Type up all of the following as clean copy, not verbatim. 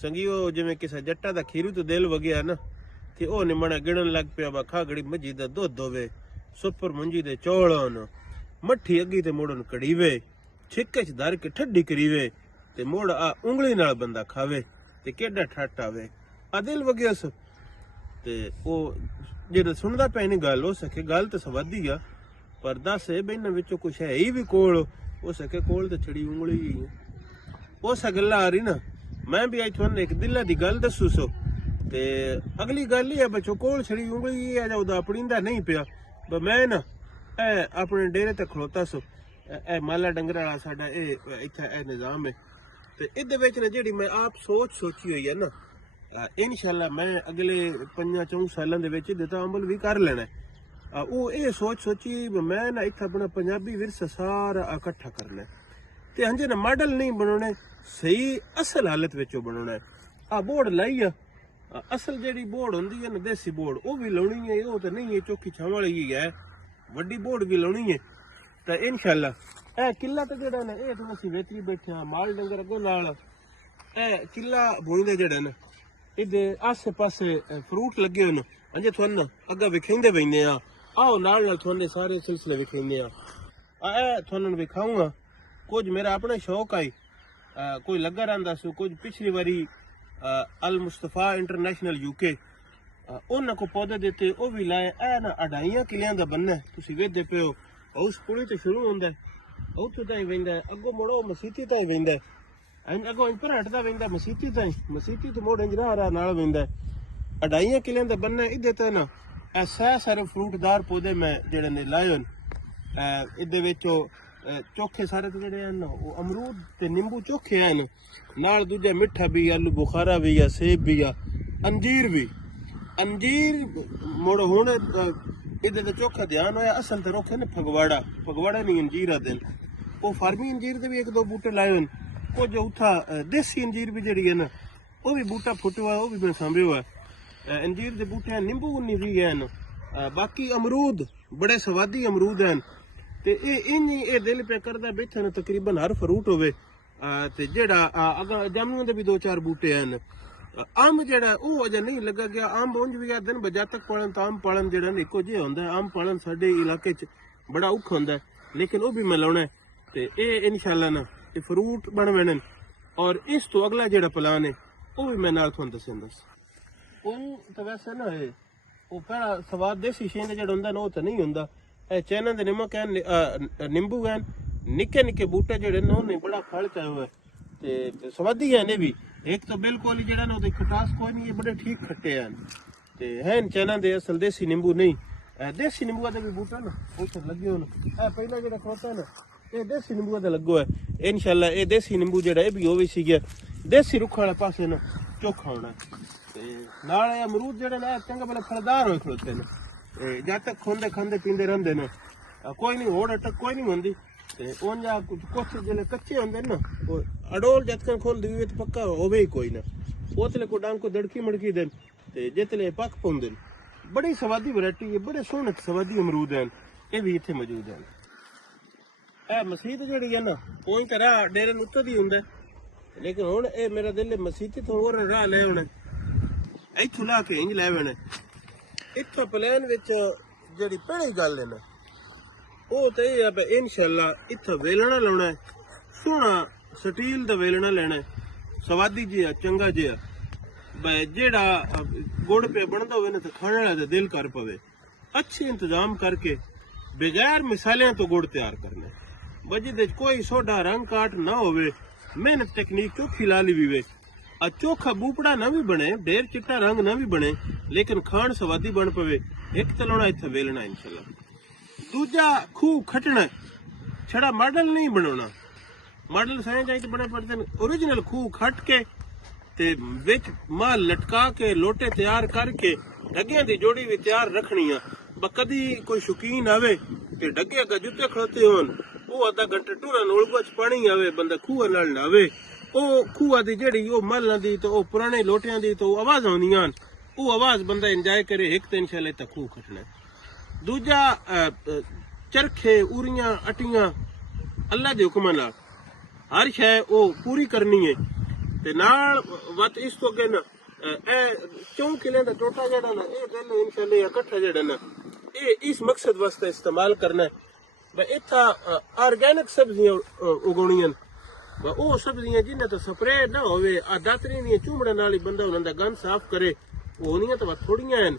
संगीओ जिवें किसे जट्टा दा खीरू तो दिल वगया ना कि ओ निमणा गिणन लग पिया बा खागड़ी मज्जी दा दुध होवे सुपर मुंजी दे चौल होन मट्ठी अगी ते मुड़न कड़ीवे छिक्के च धर के ठड्डी करीवे ते मुड़ आ उंगली नाल बंदा खावे ते केडा ठट आवे आ दिल वगया स ते ओ जेड़ा सुनदा पै नी गल हो सके गल ते सवादी आ पर दस बिन विचों कुछ है ही भी कोल हो सके कोल ते छड़ी उंगली ही उस गल्ला आ रही ना मैं भी अज थोड़ा एक दिल की गल दसू सो ते अगली गल ही है बच्चों कोल छड़ी उंगली ही है जो अपनी नहीं पिया मैं ना ए अपने डेरे तक खड़ोता सो ए माला डंगर वाला साडा इत्थे निजाम है ते इहदे विच ना जेहड़ी मैं आप सोची हुई है ना इंशाअल्लाह मैं अगले 5-4 सालों दे विच इहदे ते अमल भी कर लेना वो ये सोची मैं ना इत्थे अपना पंजाबी विरसा सारा इकट्ठा करना ते हंजे ना मॉडल नहीं बनाने सही असल हालत विच बनाना है आ बोर्ड लाई असल जेहड़ी बोर्ड होंदी है ना देसी बोर्ड वो भी लाउणी है वो तो नहीं है चौकी छां वाली ही है वड्डी बोर्ड भी लाउणी है तो इंशाअल्लाह ए किला तो जेड़ा ना ये थोड़ा सी वेतरी बैठे माल डंगर अगों नाल ए किला बोईंदे जेड़ा ना इहदे आसे पासे फ्रूट लगे होन हंजे तुहानू अग्गा विखेंदे वैने आओ नाल नाल तुहानू सारे सिलसिले विखेंदे ए तुहानू विखाऊंगा कुछ मेरा अपना शौक आई कोई लगा रहा सो कुछ पिछली बारी अल मुस्तफा इंटरनेशनल यूके उन्होंने को पौधे देते वो भी लाए ए ना 2.5 किलियां दा बनना तुसीं वेखदे पे हो उस पुली तो शुरू होंदा है उत्थों ताईं वेंदा है अगों मुड़ो मसीती ताईं वेंदा है अगों इंज पर हटदा वेंदा मसीती ताईं मसीती तो मोड़ इंज राह नाल वेंदा है 2.5 किलियां दा बनना इहदे ते ना ऐसा सारे फ्रूटदार पौधे मैं जेड़े ने लाए होन इहदे विच चोखे सारे तो जेड़े हैं वो अमरूद ते नींबू चोखे हैं नाल दूजा मिठा भी आलू बुखारा भी या सेब भी या अंजीर भी अंजीर मुड़ हुण इहदे ते चोखा ध्यान होया असल ते रोखे ने फगवाड़ा नहीं अंजीर आदे वो फार्मी अंजीर दे भी 1-2 बूटे लाए होन कुछ उत्था देसी अंजीर भी जेड़ी है ना वो भी बूटा फुटवा वो भी मैं सांभियो है अंजीर दे बूटे नींबू उन्नी भी हैं बाकी अमरूद बड़े स्वादी अमरूद हैं ते ये दिल पे करदा बैठे ना तकरीबन हर फ्रूट होवे ते जेड़ा अगर जामुन दे भी 2-4 बूटे हैं अंब जेड़ा वो अजे नहीं लगा गया अंब उंज भी दिन बजा तक पालन तो अंब पालन जेड़ा इको जिहा होंदा है अंब पालन साडे इलाके च बड़ा औखा होंदा है लेकिन वो भी मैं लाउणा है ते ये इंशाअल्लाह ना ये फ्रूट बन वेणन और इस तो अगला जेड़ा प्लान है वो भी मैं नाल तुहानू दस्संदा उन तो वैसे ना है वो पहला स्वाद देसी शेंद जेड़ा होंदा ना वो तो नहीं होंदा चैना दे नमक है नींबू है निक्के निक्के बूटे जेड़े ने उन्हें बड़ा फल चाहे हुआ ते स्वादी है ने भी एक तो बिल्कुल ही जेड़ा ना ओदी खटास कोई नहीं है बड़े ठीक खट्टे हैं ते हैं चैना दे असल देसी नींबू नहीं देसी नींबू दे भी बूटा ना उथे लगे होन पहला जेड़ा खड़ोता है ना ये देसी नींबू दा लगो है इंशाअल्लाह ये देसी नींबू जेड़ा ये भी होवे सी गया देसी रुख वाले पासे ना चोखा होना ते नाल अमरूद जेड़ा ना चंगा भला फलदार होए खड़ोते ने जब तक खोंदे खांदे पींदे रहंदे ने कोई नहीं होड़ अटक कोई नहीं होंदी ते ओंजा कुछ जेले कच्चे होंदे ना वो अडोल जतकन खोल दी तो पक्का होवे ही कोई ना ओतले को डांग को दड़की मड़की देन ते जितले पक पौंदे बड़ी स्वादी वैरायटी है बड़े सोहने स्वादी अमरूद हैं ये भी इत्थे मौजूद हैं ए मसीत जेड़ी है ना कोई तरह डेरे उत्ते दी हुंदा लेकिन हुण ए मेरा दिल मसीत तो होर राह ले होने इत्थों ला के इंज ले वेने इत्थों प्लान विच जेड़ी पहली गल है ना वो तो ये है इंशाअल्लाह इत्थों वेलना लाउणा है सोहना स्टील दा वेलना लेना है स्वादी जिहा चंगा जिहा भाई जेड़ा गुड़ पे बनदा होवे ना तो खाने वाला दा दिल कर पवे अच्छे इंतजाम करके बगैर मिसालियां तो गुड़ तैयार करना बजे कोई सोडा रंग काट ना होवे मेहनत टेक्निक चोखी ला ली वे चोखा बूपड़ा ना भी बने ढेर चिट्टा रंग ना भी बने लेकिन खाण स्वादी बन पवे एक तलाउणा इत्थे वेलना इंशाअल्लाह दूजा खूह खटना छड़ा मॉडल नहीं बनाना मॉडल साइंस चाहिए बड़े पड़ते ओरिजिनल खूह खट के ते विच माल लटका के लोटे तैयार करके डगियां दी जोड़ी भी तैयार रखनी है कदी कोई शौकीन आवे ते डगे अगर जुत्ते खड़ोते होन वो आधा घंटे टूरन उलगो च पानी आवे बंदा खूह नाल नावे ओ खूह दी जेड़ी ओ मल्लां दी तो ओ पुराने लोटियां दी तो आवाज आउंदियां वो आवाज बंदा एंजॉय करे एक तो इंशाअल्लाह तक खूह खटना दूजा चरखे उरियां अटियां अल्लाह दे हुक्म नाल हर शय ओ पूरी करनी है ਤੇ ਨਾਲ ਵਤ ਇਸ ਤੋਂ ਅੱਗੇ ਨਾ ਇਹ 4 ਕਿਲੇ ਦਾ ਟੋਟਾ ਜਿਹੜਾ ਨਾ ਇਹ ਦਿਲ ਇਨਸ਼ਾਅੱਲਾ ਇਕੱਠਾ ਜਿਹੜਾ ਨਾ ਇਹ ਇਸ ਮਕਸਦ ਵਾਸਤੇ ਇਸਤੇਮਾਲ ਕਰਨਾ ਬਈ ਇੱਥਾ ਆਰਗੈਨਿਕ ਸਬਜ਼ੀਆਂ ਉਗਾਉਣੀਆਂ ਉਹ ਸਬਜ਼ੀਆਂ ਜਿਨ੍ਹਾਂ ਤੋਂ ਸਪਰੇ ਨਾ ਹੋਵੇ ਆ ਦਾਤਰੀ ਦੀਆਂ ਚੂਮੜਾਂ ਨਾਲ ਹੀ ਬੰਦਾ ਉਹਨਾਂ ਦਾ ਗੰਦ ਸਾਫ਼ ਕਰੇ ਉਹ ਨਹੀਂ ਤਾਂ ਥੋੜੀਆਂ ਹਨ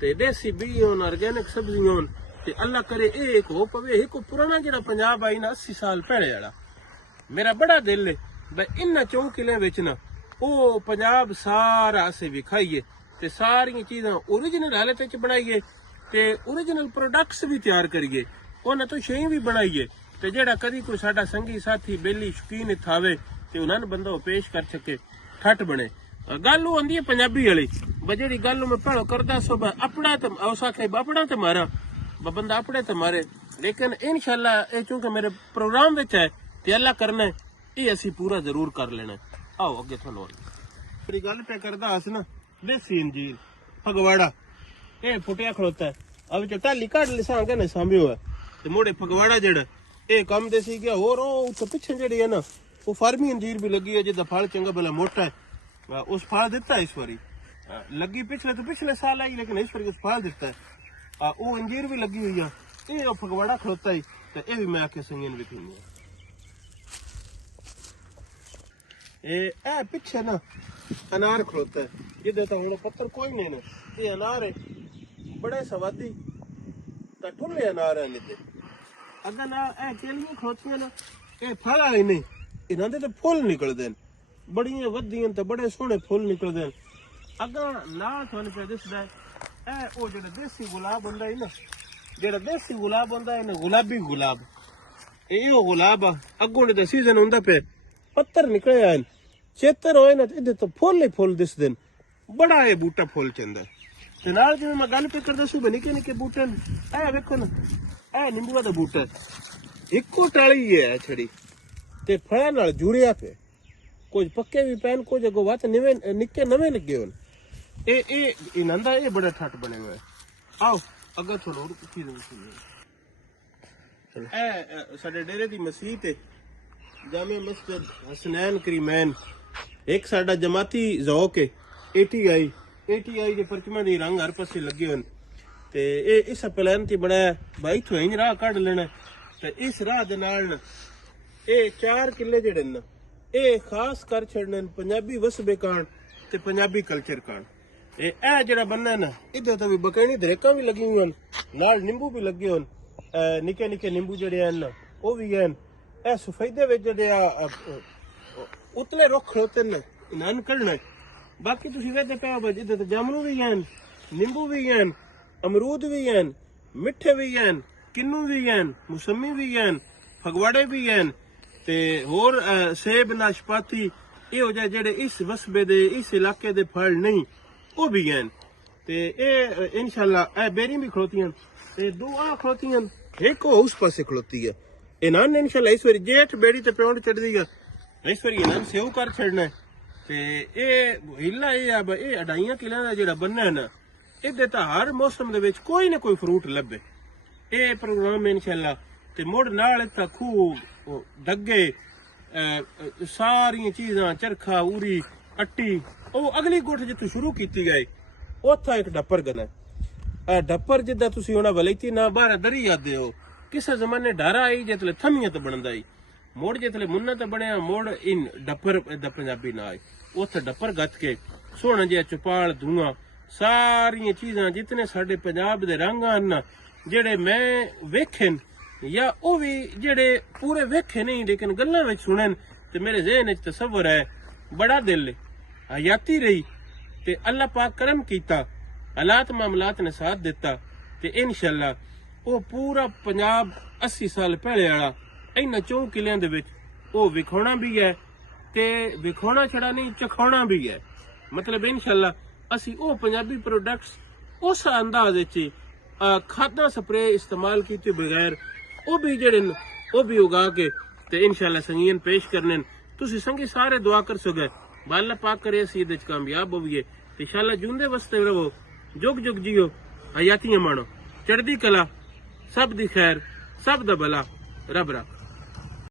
ਤੇ ਦੇਸੀ ਬੀ ਹੋਣ ਆਰਗੈਨਿਕ ਸਬਜ਼ੀਆਂ ਹੋਣ ਤੇ ਅੱਲਾ ਕਰੇ ਇਹ ਇੱਕ ਹੋ ਪਵੇ ਇੱਕ ਪੁਰਾਣਾ ਜਿਹੜਾ ਪੰਜਾਬ ਆਈ ਨਾ 80 ਸਾਲ ਪਹਿਲੇ ਵਾਲਾ ਮੇਰਾ ਬੜਾ ਦਿਲ ਹੈ ਬਈ ਇਹਨਾਂ 4 ਕਿਲਿਆਂ ਵਿੱਚ ਨਾ ਉਹ ਪੰਜਾਬ ਸਾਰਾ ਅਸੀਂ ਵਿਖਾਈਏ ਤੇ ਸਾਰੀਆਂ ਚੀਜ਼ਾਂ ਓਰੀਜਨਲ ਹਾਲਤ ਵਿੱਚ ਬਣਾਈਏ ਤੇ ਓਰੀਜਨਲ ਪ੍ਰੋਡਕਟਸ ਵੀ ਤਿਆਰ ਕਰੀਏ ਉਹਨਾਂ ਤੋਂ ਸ਼ੇਈ ਵੀ ਬਣਾਈਏ ਤੇ ਜਿਹੜਾ ਕਦੀ ਕੋਈ ਸਾਡਾ ਸੰਗੀ ਸਾਥੀ ਬੇਲੀ ਸ਼ੌਕੀਨ ਥਾਵੇ ਤੇ ਉਹਨਾਂ ਨੂੰ ਬੰਦਾ ਉਹ ਪੇਸ਼ ਕਰ ਸਕੇ ਠੱਟ ਬਣੇ ਗੱਲ ਉਹ ਆਂਦੀ ਹੈ ਪੰਜਾਬੀ ਵਾਲੀ ਜਿਹੜੀ ਗੱਲ ਮੈਂ ਭਾਲੋ ਕਰਦਾ ਸੋ ਆਪਣਾ ਤੇ ਔਸਾ ਕੇ ਆਪਣਾ ਤੇ ਮਾਰਾ ਬੰਦਾ ਆਪਣੇ ਤੇ ਮਾਰੇ ਲੇਕਿਨ ਇਨਸ਼ਾਅੱਲਾ ਇਹ ਚੂੰਕਿ ਮੇਰੇ ਪ੍ਰੋਗਰਾਮ ਵਿੱਚ ਹੈ ਤੇ ਅੱਲਾ ਕਰਨਾ ਇਹ ਅਸੀਂ ਪੂਰਾ ਜ਼ਰੂਰ ਕਰ ਲੈਣਾ ਆਓ ਅੱਗੇ ਤੁਹਾਨੂੰ ਮੇਰੀ ਗੱਲ ਪੈ ਕਰਦਾ ਹਸ ਨਾ ਦੇਸੀ ਅੰਜੀਰ ਫਗਵਾੜਾ ਇਹ ਫੁੱਟਿਆ ਖੜੋਤਾ ਹੈ ਆ ਵਿੱਚ ਟਾਲੀ ਕੱਢ ਲਿਸਾਂਗੇ ਨਾ ਸਾਂਭਿਓ ਹੈ ਤੇ ਮੋੜੇ ਫਗਵਾੜਾ ਜਿਹੜਾ ਇਹ ਕੰਮ ਦੇ ਸੀ ਗਿਆ ਹੋਰ ਉਹ ਉੱਥੇ ਪਿੱਛੇ ਜਿਹੜੀ ਹੈ ਨਾ ਉਹ ਫਾਰਮੀ ਅੰਜੀਰ ਵੀ ਲੱਗੀ ਹੈ ਜਿਹਦਾ ਫਲ ਚੰਗਾ ਭਲਾ ਮੋਟਾ ਹੈ ਉਸ ਫਲ ਦਿੱਤਾ ਇਸ ਵਾਰੀ ਲੱਗੀ ਪਿਛਲੇ ਸਾਲ आई लेकिन इस वारी फल दिता है वो अंजीर भी लगी हुई है ये फगवाड़ा खड़ोता ही तो ये भी मैं आके संगीन विखनी है पिछे ना अनार खड़ोता है जिदे तो हुण पत्थर कोई नहीं ना ये अनार है बड़े स्वादी तो ठुले अनार है नीचे अगर ना केलियां खड़ोतियां ना ये फल वाले नहीं इन्हां दे तो फुल निकलदे बड़ियां वधियां ते बड़े सोहने फुल निकलदे अगर ना थानू पे दिसदा है ओ जेड़ा देसी गुलाब हुंदा है ना जेड़ा देसी गुलाब हुंदा है ना गुलाबी गुलाब ओ गुलाब अगों दे सीजन हुंदा पे पत्थर निकले आन चेतर होए ना इदे तो फुल ही फुल दिसदे बड़ा ए बूटा फुल चंदा ते नाल जिवें मैं गल पे करदा सु निके निके बूटे वेखो ना नींबूआ दा बूटा इक्को टाली है छड़ी ते फल नाल जुड़िया पे कुछ पक्के भी पैन कुछ अगो वत निके नवे लगे होन इनंदा ये बड़ा ठट बने हुए आओ अगर थोड़ा और चीज़ साडे डेरे दी मस्जिद है जामे मस्जिद हसनैन करीमैन एक साडा जमाती ज़ौक है एटीआई के परचमा दी रंग हर पासे लगे होन ते इस प्लान ते बनाया भाई इथों इंज राह कढ लेना ते इस राह दे नाल ये 4 किले जेड़े न ਇਹ ਖਾਸ ਕਰ ਛੜਨ ਪੰਜਾਬੀ ਵਸਬੇ ਕਾਣ ਤੇ ਪੰਜਾਬੀ ਕਲਚਰ ਕਾਣ ਇਹ ਜਿਹੜਾ ਬੰਨਾ ਨਾ ਇਧਰ ਤਾਂ ਵੀ ਬਕੈਣੀ ਦਰੇਕਾਂ ਵੀ ਲੱਗੀ ਹੋਈਆਂ ਨਾਲ ਨਿੰਬੂ ਵੀ ਲੱਗੇ ਹੋਣ ਨਿੱਕੇ ਨਿੱਕੇ ਨਿੰਬੂ ਜਿਹੜੇ ਹਨ ਉਹ ਵੀ ਹਨ ਇਹ ਸਫੈਦੇ ਵਿੱਚ ਜਿਹੜੇ ਆ ਉਤਲੇ ਰੁੱਖ ਖੜੋਤੇ ਨੇ ਇਹਨਾਂ ਨੂੰ ਕੱਢਣਾ ਬਾਕੀ ਤੁਸੀਂ ਵੇਖਦੇ ਪਿਆ ਬਜ ਇਧਰ ਤਾਂ ਜਾਮਨੂ ਵੀ ਹਨ ਨਿੰਬੂ ਵੀ ਹਨ ਅਮਰੂਦ ਵੀ ਹਨ ਮਿੱਠੇ ਵੀ ਹਨ ਕਿੰਨੂ ਵੀ ਹਨ ਮੌਸਮੀ ਵੀ ਹਨ ਫਗਵਾੜੇ ਵੀ ਹਨ ਤੇ ਹੋਰ ਸੇਬ ਨਾਸ਼ਪਾਤੀ ਇਹ ਹੋ ਜਾਏ ਜਿਹੜੇ ਇਸ ਵਸਬੇ ਦੇ ਇਸ ਇਲਾਕੇ ਦੇ ਫਲ ਨਹੀਂ ਉਹ ਵੀ ਹਨ ਤੇ ਇਹ ਇਨਸ਼ਾਅੱਲਾ ਇਹ ਬੇਰੀ ਵੀ ਖਲੋਤੀਆਂ ਤੇ ਦੋ ਆ ਖਲੋਤੀਆਂ ਇੱਕ ਉਹ ਉਸ ਪਾਸੇ ਖਲੋਤੀ ਹੈ ਇਹਨਾਂ ਨੇ ਇਨਸ਼ਾਅੱਲਾ ਇਸ ਵਾਰੀ ਜੇਠ ਬੇੜੀ ਤੇ ਪਿਉਣ ਚੜਦੀ ਹੈ ਇਸ ਵਾਰੀ ਇਹਨਾਂ ਸੇਵ ਕਰ ਛੱਡਣਾ ਤੇ ਇਹ ਹਿੱਲਾ ਇਹ ਆ ਇਹ 2.5 ਕਿਲਿਆਂ ਦਾ ਜਿਹੜਾ ਬੰਨਾ ਹੈ ਨਾ ਇਹਦੇ ਤਾਂ ਹਰ ਮੌਸਮ ਦੇ ਵਿੱਚ ਕੋਈ ਨਾ ਕੋਈ ਫਰੂਟ ਲੱਭੇ ਇਹ ਪ੍ਰੋਗਰਾਮ ਇਨਸ਼ਾਅੱਲਾ ਤੇ ਮੁੜ ਨਾਲ ਇੱਥੇ ਖੂਬ ਦੱਗੇ ਸਾਰੀਆਂ ਚੀਜ਼ਾਂ ਚਰਖਾ ਉਰੀ ਅੱਟੀ ਉਹ ਅਗਲੀ ਗੁੱਠ ਜਿੱਥੋਂ ਸ਼ੁਰੂ ਕੀਤੀ ਗਈ ਉੱਥੇ ਇੱਕ ਡੱਪਰ ਗਨਾ ਇਹ ਡੱਪਰ ਜਿੱਦਾਂ ਤੁਸੀਂ ਉਹਨਾਂ ਵਲੈਤੀ ਨਾ ਬਾਹਰ ਦਰੀ ਜਾਂਦੇ ਹੋ ਕਿਸੇ ਜ਼ਮਾਨੇ ਡਾਰਾ ਆਈ ਜਿੱਥੇ ਥਮੀਆਂ ਤੇ ਬਣਦਾ ਹੀ ਮੋੜ ਜਿੱਥੇ ਮੁੰਨਾ ਤੇ ਬਣਿਆ ਮੋੜ ਇਨ ਡੱਪਰ ਦਾ ਪੰਜਾਬੀ ਨਾ ਆਈ ਉੱਥੇ ਡੱਪਰ ਗੱਤ ਕੇ ਸੋਹਣਾ ਜਿਹਾ ਚੁਪਾਲ ਧੂਆਂ ਸਾਰੀਆਂ ਚੀਜ਼ਾਂ ਜਿਤਨੇ ਸਾਡੇ ਪੰਜਾਬ ਦੇ ਰੰਗ ਹਨ ਜਿਹੜੇ ਮੈਂ ਵੇਖੇ या वो भी जेड़े पूरे वेखे नहीं लेकिन गल्लां विच सुनन ते मेरे ज़हन विच तसव्वुर है बड़ा दिल हयाती रही ते अल्लाह पाक करम कीता हालात मामलात ने साथ दिता ते इंशाअल्लाह वो पूरा पंजाब 80 साल पहले वाला इन्हां 4 किलियां दे विच वो विखाउणा भी है ते विखाउणा छड़ा नहीं चखाउणा भी है मतलब इंशाअल्लाह असी वो पंजाबी प्रोडक्ट्स उस अंदाज विच खादा स्प्रे इस्तेमाल कीते बगैर वो भी जड़े वो भी उगा के ते इंशाअल्लाह संगीन पेश करने तुसी संगी सारे दुआ कर सके अल्लाह पाक करे असी इहदे च कामयाब होइए ते इंशाअल्लाह जुंदे वस्ते रहो जुग जुग जियो हयातियां माणो चढ़दी कला सब दी खैर सब दा भला रब रख